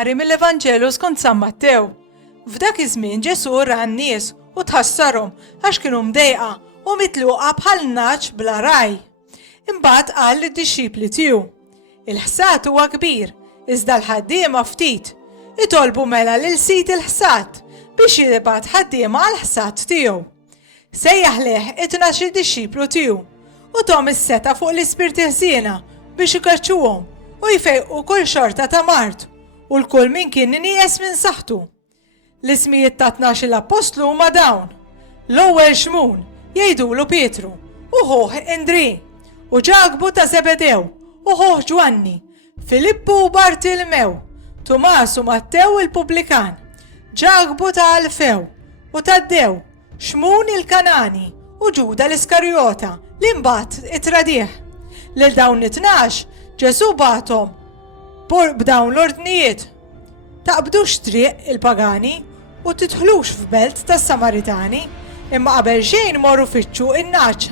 Qari mill-Evanġelu skont San Mattew. F'dak iż-żmien Ġesu ra n-nies u tħassarhom għax kienu mdejqa u mitluqa bħal naċ bla raj. Imbagħad qal lid-dixxipli tiegħu: il-ħsad huwa kbir, iżda l-ħaddiema ftit. Itolbu mela lil sit il-ħsad biex jibgħat ħaddiema għall-ħsad tiegħu. Sejjaħ leh 12 dixxiplu tiegħu u tom is-seta fuq l-ispirti ħsiena biex ikaċċuhom u jfejqu kull xorta ta' mart u l-kull min kien nieqes minn saħħtu. L-ismijiet ta' 12 l-apostlu huma dawn: l-ewwel Xmun jgħidulu Pietru, u ħoħ Indri, u Ġagbu ta' Zebedew, u ħoħ Ġwanni, Filippu u Bartilmew, Tumas u Mattew il-Pubblikan, Ġagbu ta' Alfew u Taddew, Xmun il-Kanani u Ġuda l-Iskarjota li mbagħad itradih. Lil dawn it-tnax Ġesu bagħthom b'dawn l-ordnijiet: taqbdux triq il-pagani u titħlux f'belt tas-Samaritani, imma qabel xejn morru fittxu in-naċ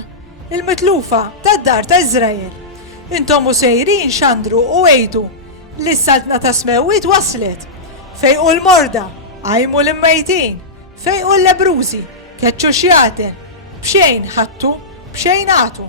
il-mitlufa tad-dar ta' Iżrael. Intom u sejrin xandru u għejdu li s-saltna ta' smewit waslet. Fejqu l-morda, għajmu l-immejtin, fejqu l-lebrużi, keċċu xjaten, bxejn ħattu, bxejn għatu.